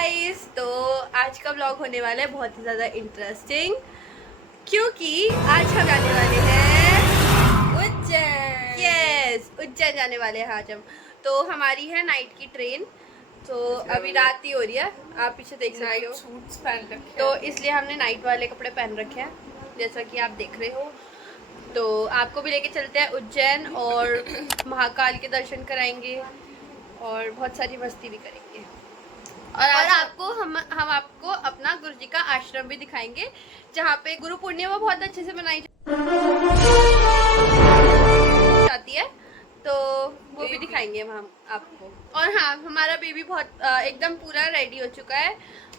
Guys, तो आज का ब्लॉग होने वाला है बहुत ही ज़्यादा इंटरेस्टिंग, क्योंकि आज हम जाने वाले हैं उज्जैन। यस, उज्जैन जाने वाले हैं आज हम। तो हमारी है नाइट की ट्रेन, तो अभी रात ही हो रही है, आप पीछे देख सकते हो। सूट्स पहन रखे तो इसलिए हमने नाइट वाले कपड़े पहन रखे हैं, जैसा कि आप देख रहे हो। तो आपको भी लेके चलते हैं उज्जैन और महाकाल के दर्शन कराएंगे और बहुत सारी मस्ती भी करेंगे। और आपको हम आपको अपना गुरु जी का आश्रम भी दिखाएंगे, जहाँ पे गुरु पूर्णिमा बहुत अच्छे से मनाई जाती है, तो वो भी दिखाएंगे हम आपको। और हाँ, हमारा बेबी बहुत एकदम पूरा रेडी हो चुका है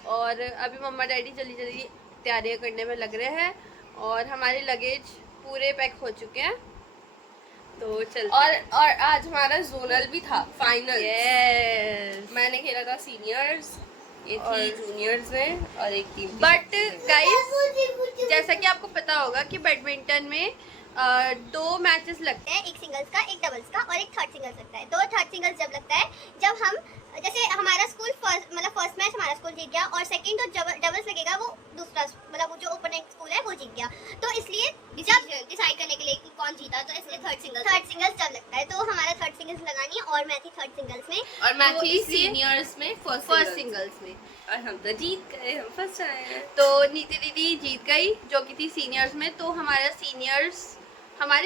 और अभी मम्मा डैडी जल्दी जल्दी तैयारियां करने में लग रहे हैं और हमारे लगेज पूरे पैक हो चुके हैं। तो चल और आज हमारा जोनल भी था, फाइनल। यस, मैंने खेला था सीनियर्स, ये थी जूनियर्स में और एक टीम। बट गाइस, जैसा कि आपको पता होगा कि बैडमिंटन में 2 मैचेस लगते हैं, एक सिंगल्स का, एक डबल्स का और एक थर्ड सिंगल्स लगता है। तो थर्ड सिंगल्स जब लगता है जब हम जैसे हमारा स्कूल फर्स्ट मैच हमारा स्कूल जीत गया और सेकंड जो डबल्स लगेगा वो दूसरा मतलब वो जो ओपोनेंट स्कूल है वो जीत गया। तो इसलिए जब डिसाइड करने के लिए कि कौन जीता, तो इसलिए थर्ड सिंगल्स जब लगता है। तो हमारा थर्ड सिंगल्स लगानी है और मैं थी थर्ड सिंगल्स में और मैं तो थी सीनियर्स में फर्स्ट सिंगल्स में। और हम तो जीत गए, हम फर्स्ट आए हैं। तो नीति दीदी जीत गई जो कि थी सीनियर्स में। तो हमारे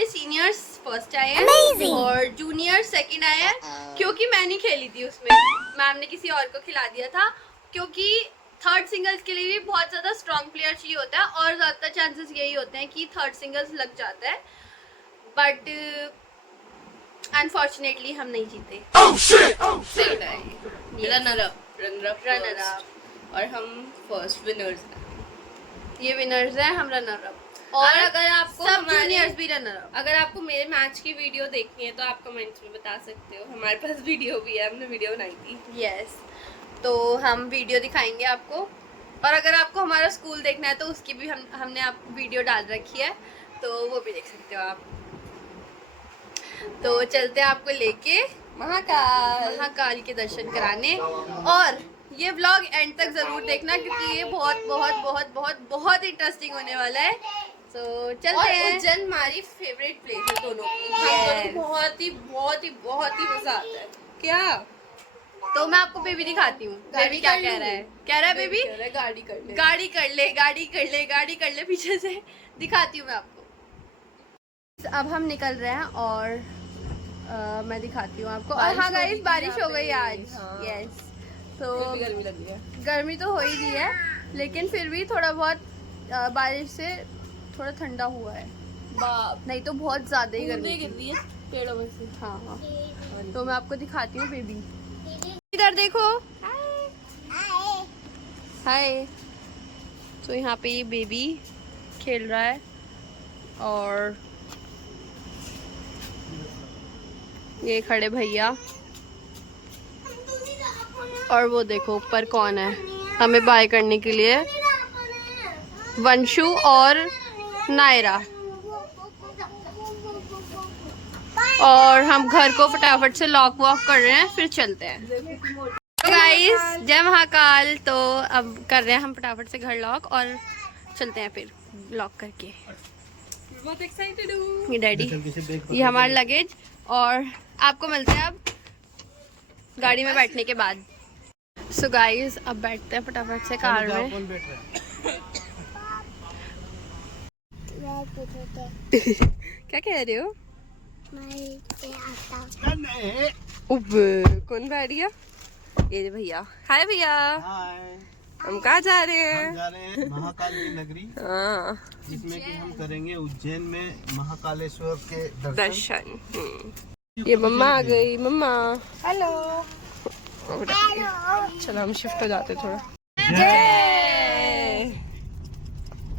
सीनियर्स फर्स्ट आए हैं और जूनियर्स सेकंड आए हैं, क्योंकि मैं नहीं खेली थी उसमें, मैम ने किसी और को खिला दिया था। क्योंकि थर्ड सिंगल्स के लिए भी बहुत ज़्यादा स्ट्रॉन्ग प्लेयर चाहिए होता है और ज़्यादातर चांसेस यही होते हैं कि थर्ड सिंगल्स लग जाता है, बट अनफॉर्चुनेटली हम नहीं जीते। रनर अप और हम फर्स्ट विनर्स हैं। ये विनर्स हैं, हम रनर अप। और अगर आपको सब जूनियर्स भी रनर अप। अगर आपको मेरे मैच की वीडियो देखनी है तो आप कमेंट्स में बता सकते हो, हमारे पास वीडियो भी है, हमने वीडियो बनाई थी। यस, तो हम वीडियो दिखाएंगे आपको। और अगर आपको हमारा स्कूल देखना है तो उसकी भी हमने आप वीडियो डाल रखी है, तो वो भी देख सकते हो आप। तो चलते हैं आपको लेके महाकाल के दर्शन कराने। और ये व्लॉग एंड तक जरूर देखना, क्योंकि ये बहुत बहुत बहुत बहुत बहुत इंटरेस्टिंग होने वाला है। तो चलते हैं। उज्जैन हमारी फेवरेट प्लेस है दोनों की। Yes. बहुत ही मजा आता है। क्या तो मैं आपको बेबी दिखाती हूँ। बेबी क्या कह रहा है? कह रहा है बेबी गाड़ी कर ले, गाड़ी कर ले पीछे से। दिखाती हूँ मैं आपको। अब हम निकल रहे हैं और मैं दिखाती हूँ आपको। और हाँ गाइस, बारिश हो गई आज। यस, तो गर्मी लग रही है। गर्मी तो हो ही रही है, लेकिन फिर भी थोड़ा बहुत बारिश से थोड़ा ठंडा हुआ है। नहीं तो बहुत ज्यादा ही गर्मी गिर रही है पेड़ों में से। हाँ, तो मैं आपको दिखाती हूँ बेबी। इधर देखो, हाय। तो यहाँ पे ये बेबी खेल रहा है और ये खड़े भैया, और वो देखो ऊपर कौन है हमें बाय करने के लिए, वंशु और नायरा। और हम घर को फटाफट से लॉक वॉक कर रहे हैं, फिर चलते हैं। गाइस, जय महाकाल। तो अब कर रहे हैं हम फटाफट से घर लॉक और चलते हैं फिर लॉक करके। बहुत एक्साइटेड हूँ। ये डैडी, ये हमारा लगेज, और आपको मिलते हैं अब गाड़ी में बैठने के बाद। सो गाइस, अब बैठते हैं फटाफट से कार में। क्या कह रहे हो? कौन बैठ गया? ये भैया। हाय भैया, हम कहाँ जा रहे हैं? हम जा रहे हैं महाकाल की नगरी, हाँ, जिसमें कि हम करेंगे उज्जैन में महाकालेश्वर के दर्शन। ये मम्मा आ गई। मम्मा हेलो। चलो हम शिफ्ट हो जाते थोड़ा। जय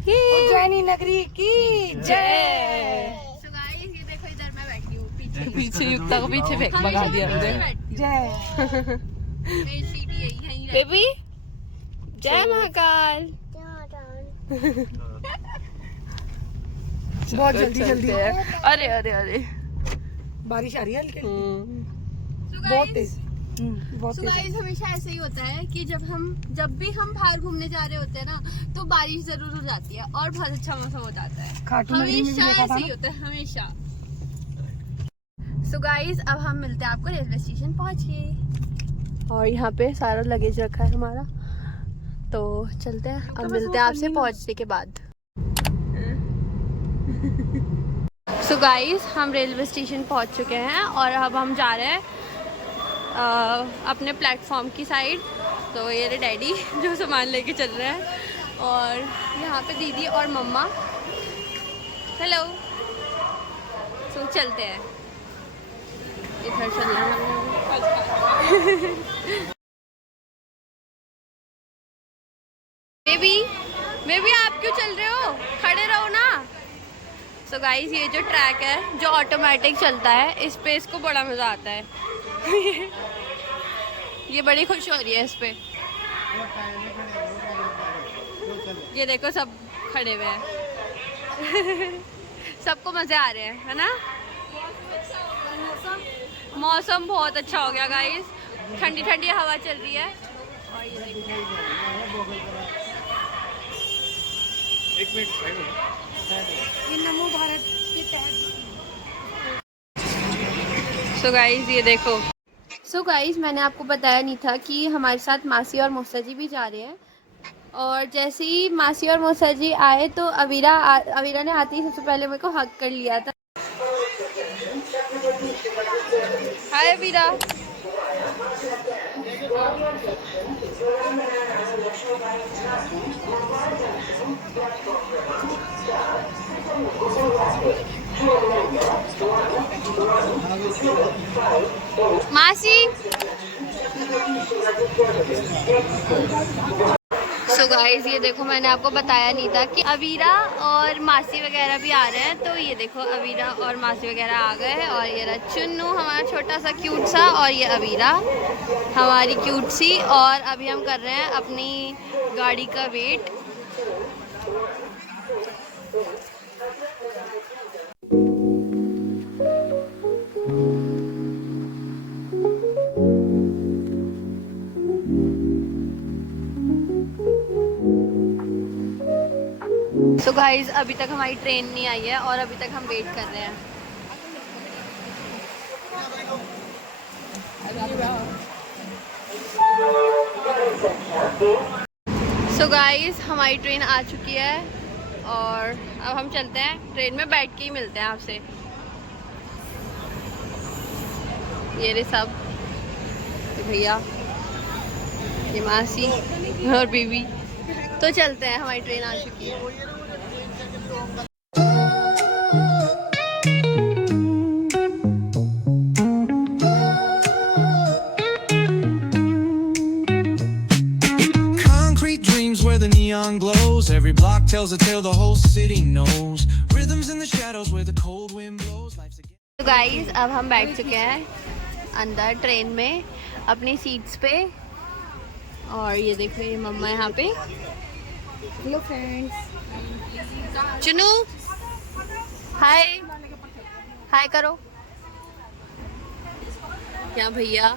उज्जैनी नगरी की जय। ये देखो, इधर मैं बैठी हूँ पीछे युक्ता को पीछे फेंक भगा दिया मुझे। जय बेबी, जय महाकाल। बहुत जल्दी अरे अरे अरे बारिश आ रही है हल्की, बहुत तेज। So guys, हमेशा ऐसा ही होता है कि जब भी हम बाहर घूमने जा रहे होते हैं ना, तो बारिश जरूर हो जाती है और बहुत अच्छा मौसम हो जाता है। हमेशा ऐसे ही होता है, हमेशा। So guys, अब हम मिलते हैं आपको रेलवे स्टेशन पहुंच के, और यहाँ पे सारा लगेज रखा है हमारा, तो चलते हैं। अब मिलते हैं आपसे पहुंचने के बाद। So guys, हम रेलवे स्टेशन पहुंच चुके हैं और अब हम जा रहे हैं अपने प्लेटफॉर्म की साइड। तो ये रहे डैडी जो सामान लेके चल रहे हैं, और यहाँ पे दीदी और मम्मा। हेलो। तो चलते हैं, इधर चलना है। बेबी आप क्यों चल रहे हो, खड़े रहो ना। सो गाइस, ये जो ट्रैक है जो ऑटोमेटिक चलता है, इस पे इसको बड़ा मज़ा आता है। ये बड़ी खुश हो रही है इस पे। ये देखो सब खड़े हुए हैं। सबको मज़े आ रहे हैं, है ना। मौसम बहुत अच्छा हो गया गाइस, ठंडी ठंडी हवा चल रही है। और ये देखो, ये नमो भारत के तहत। सो गाइस, ये देखो। सो गाइस, मैंने आपको बताया नहीं था कि हमारे साथ मासी और मौसा जी भी जा रहे हैं। और जैसे ही मासी और मौसा जी आए तो अवीरा ने आते ही सबसे पहले मेरे को हग कर लिया था। हाय अवीरा। मासी। सो गाइस, ये देखो, मैंने आपको बताया नहीं था कि अवीरा और मासी वगैरह भी आ रहे हैं। तो ये देखो, अवीरा और मासी वगैरह आ गए हैं, और ये रहा चुन्नू हमारा छोटा सा क्यूट सा, और ये अवीरा हमारी क्यूट सी। और अभी हम कर रहे हैं अपनी गाड़ी का वेट। सो गाइस, अभी तक हमारी ट्रेन नहीं आई है और अभी तक हम वेट कर रहे हैं। सो गाइस, हमारी ट्रेन आ चुकी है और अब हम चलते हैं। ट्रेन में बैठ के ही मिलते हैं आपसे। ये रे सब, ये भैया, ये मासी और बीवी। तो चलते हैं, हमारी ट्रेन आ चुकी है। Where the neon glows, every block tells a tale the whole city knows. Rhythms in the shadows where the cold wind blows. Life's again. तो गाइस, अब हम बैठ चुके हैं अंदर ट्रेन में अपनी सीट्स पे, और ये देखो, ये मम्मा यहाँ पे। Hello friends. चुनू, हाय हाय करो। क्या भैया।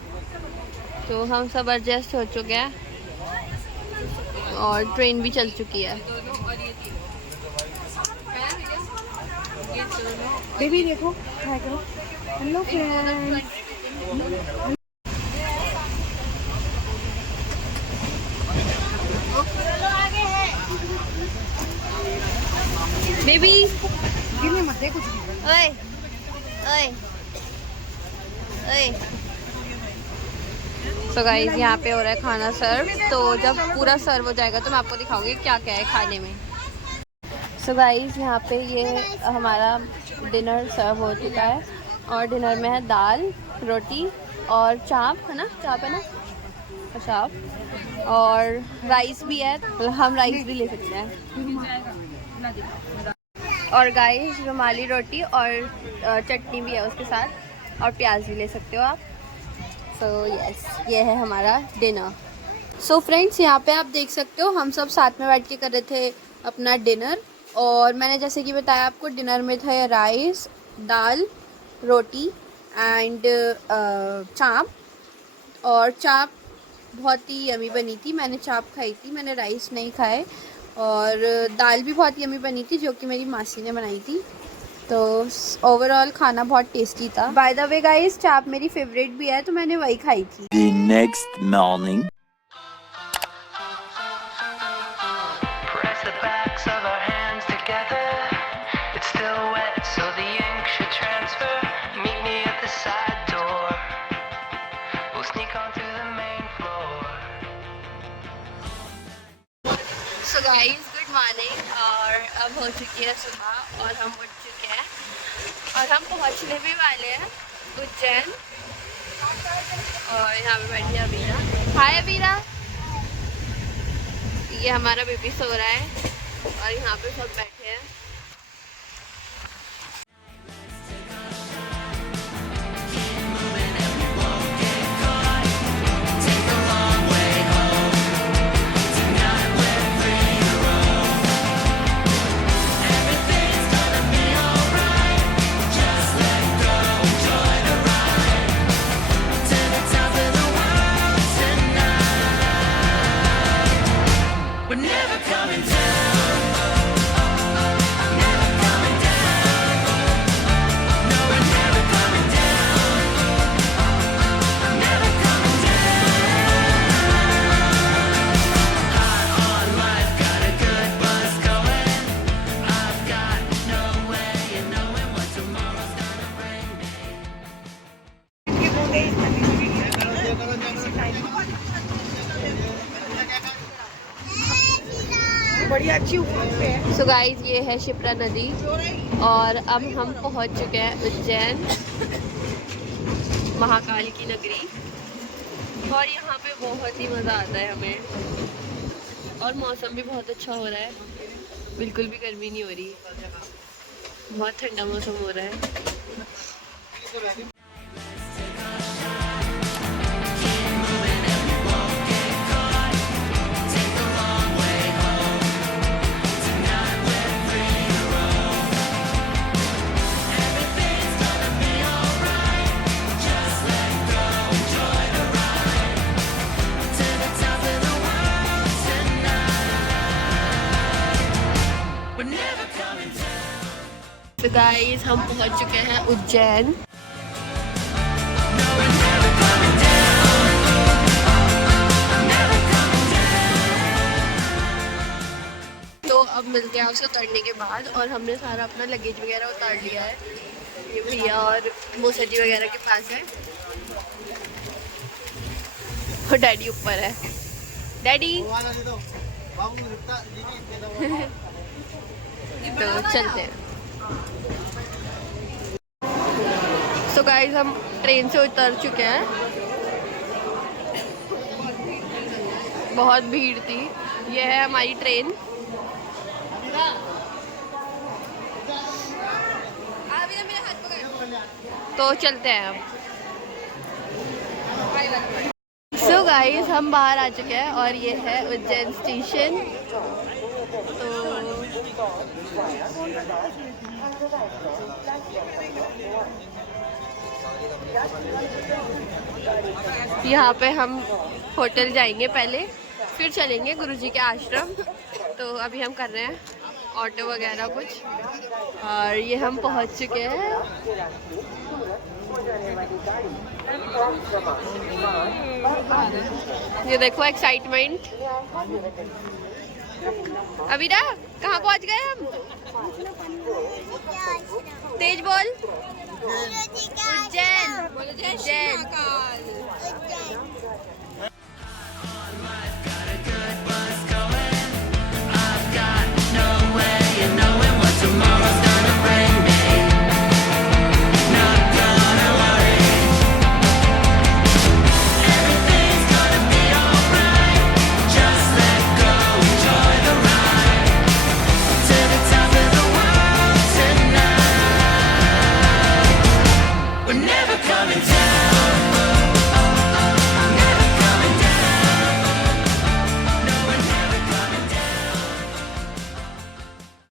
तो हम सब एडजस्ट हो चुके हैं और ट्रेन भी चल चुकी है। बेबी देखो, हाय करो। Hello friends. बेबी मत दे कुछ भी। ओए ओए ओए। तो गाइस, यहाँ पे हो रहा है खाना सर्व। तो जब पूरा सर्व हो जाएगा तो मैं आपको दिखाऊंगी क्या क्या है खाने में। सो गाइस, यहाँ पे ये हमारा डिनर सर्व हो चुका है, और डिनर में है दाल, रोटी और चाप, है ना, चाप है ना, चाप, और राइस भी है, हम राइस भी ले सकते हैं। और गाइस, रुमाली रोटी और चटनी भी है उसके साथ, और प्याज भी ले सकते हो आप। सो यस, ये है हमारा डिनर। सो फ्रेंड्स, यहाँ पे आप देख सकते हो हम सब साथ में बैठ के कर रहे थे अपना डिनर। और मैंने जैसे कि बताया आपको, डिनर में था राइस, दाल, रोटी एंड चाप। और चाप बहुत ही यमी बनी थी। मैंने चाप खाई थी, मैंने राइस नहीं खाए। और दाल भी बहुत यमी बनी थी जो कि मेरी मासी ने बनाई थी। तो ओवरऑल खाना बहुत टेस्टी था। बाय द वे गाइस, चाप मेरी फेवरेट भी है तो मैंने वही खाई थी। The next morning. Press the backs of our hands together. It's still wet, so the ink should transfer. Meet me at the side door. We'll sneak onto the main floor. So guys, good morning. और अब हो चुकी है सुबह और हम उठ चुके हैं और हम पहुंचने भी वाले हैं उज्जैन। और यहाँ पे बैठी है अबीरा। हाय अबीरा। ये हमारा बेबी सो रहा है और यहाँ पे सब बैठे हैं। सो गाइस, ये है शिप्रा नदी और अब हम पहुंच चुके हैं उज्जैन, महाकाल की नगरी। और यहाँ पे बहुत ही मज़ा आता है हमें। और मौसम भी बहुत अच्छा हो रहा है, बिल्कुल भी गर्मी नहीं हो रही, बहुत ठंडा मौसम हो रहा है। तो गाइस, हम पहुंच चुके हैं उज्जैन। तो अब मिलते हैं उसको उतरने के बाद। और हमने सारा अपना लगेज वगैरह उतार लिया है। ये भैया और मौसा जी वगैरह के पास है और डैडी ऊपर है। डैडी तो चलते हैं। तो गाइस, हम ट्रेन से उतर चुके हैं। बहुत भीड़ थी। ये है हमारी ट्रेन। तो चलते हैं अब। सो गाइस, हम बाहर आ चुके हैं और ये है उज्जैन स्टेशन। यहाँ पे हम होटल जाएंगे पहले, फिर चलेंगे गुरुजी के आश्रम। तो अभी हम कर रहे हैं ऑटो वगैरह कुछ। और ये हम पहुँच चुके हैं। ये देखो एक्साइटमेंट। अबीरा, कहाँ पहुँच गए हम? तेज बोल। उज्जैन। उज्जैन।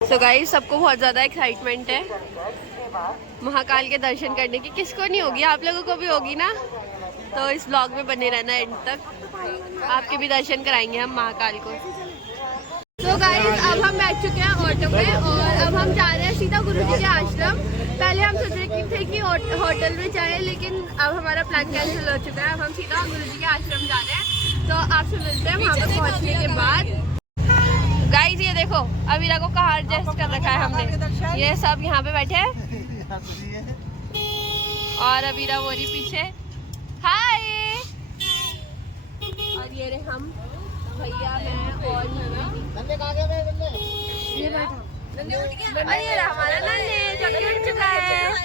तो गाइस, सबको बहुत ज़्यादा एक्साइटमेंट है महाकाल के दर्शन करने की। किसको नहीं होगी? आप लोगों को भी होगी ना? तो इस ब्लॉग में बने रहना एंड तक, आपके भी दर्शन कराएंगे हम महाकाल को। तो गाइस अब हम बैठ चुके हैं ऑटो में और अब हम जा रहे हैं सीधा गुरुजी के आश्रम। पहले हम सोच रहे थे कि होटल में जाएं, लेकिन अब हमारा प्लान कैंसिल हो चुका है। अब हम सीधा गुरुजी के आश्रम जा रहे हैं, तो आपसे मिलते हैं वहाँ पर पहुँचने के बाद। गाइस ये देखो अवीरा को कहाँ एडजस्ट कर रखा है हमने, ये सब यहाँ पे बैठे हैं और अवीरा वो रही पीछे, हाय। और ये रहे हम, भैया मैं और ये रहा हमारा नन्हे जो कि उठ चुका है।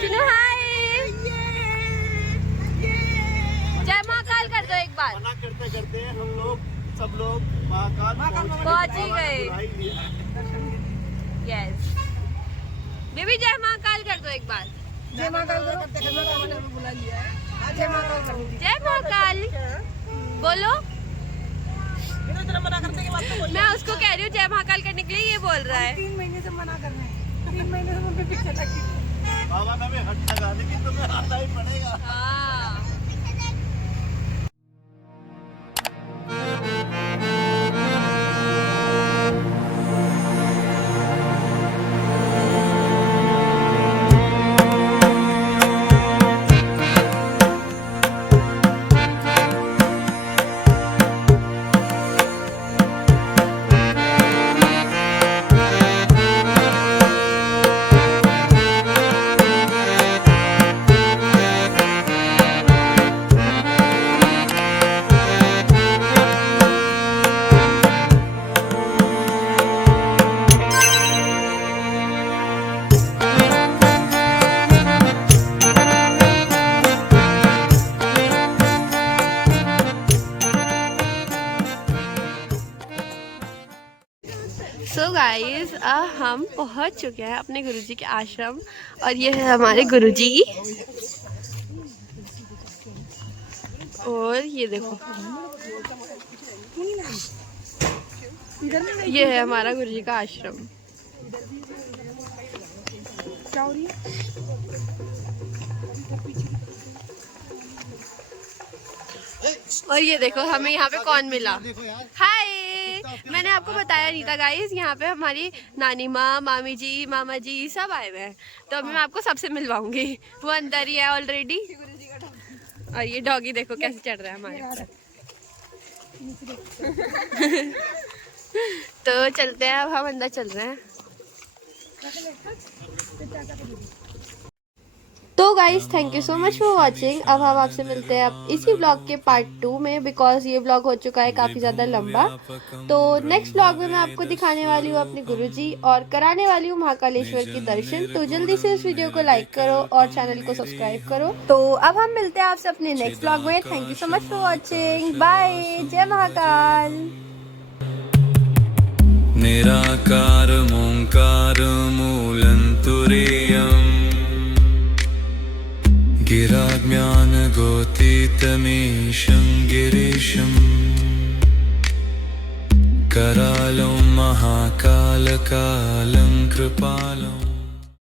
चुनो हाय, जय महाकाल कर दो एक बार। मना करते करते हम लोग सब लोग महाकाल पहुंच ही गए। यस बेबी, जय महाकाल कर दो एक बार। जय महाकाल बुला लिया है। जय महाकाल, जय महाकाल बोलो। मना करने के बाद तो मैं उसको कह रही हूँ जय महाकाल करने के लिए, ये बोल रहा है 3 महीने से मना कर रहे हैं। 3 महीने से मुझे पीछे लगी। बाबा ने भी हट लगा, लेकिन तुम्हें आना ही पड़ेगा। हाँ। सो गाइस हम पहुंच चुके हैं अपने गुरुजी के आश्रम और ये है हमारे गुरुजी। और ये देखो ये है हमारा गुरुजी का आश्रम। और ये देखो हमें यहाँ पे कौन मिला, हाय। मैंने आपको बताया नहीं था गाइस, यहाँ पे हमारी नानी माँ, मामी जी, मामा जी सब आए हुए हैं, तो अभी मैं आपको सबसे मिलवाऊंगी। वो अंदर ही है ऑलरेडी। और ये डॉगी देखो कैसे चढ़ रहा है हमारे ऊपर। तो चलते हैं, अब हम अंदर चल रहे हैं। तो guys thank you so much for watching. अब हम आपसे मिलते हैं अब इसी व्लॉग के पार्ट 2 में, बिकॉज ये व्लॉग हो चुका है काफ़ी ज़्यादा लंबा। तो नेक्स्ट व्लॉग में मैं आपको दिखाने वाली हूँ अपने गुरुजी और कराने वाली हूँ महाकालेश्वर के दर्शन। तो जल्दी से इस वीडियो को लाइक करो और चैनल को सब्सक्राइब करो। तो अब हम मिलते हैं आपसे अपने नेक्स्ट व्लॉग में। Thank you so much for watching, bye, जय महाकाल। निराकार ओंकार मूलन्तुरीयम् गिराज्ञानगोतीतमीशं गिरीशं करालं महाकालकालं कृपालम्।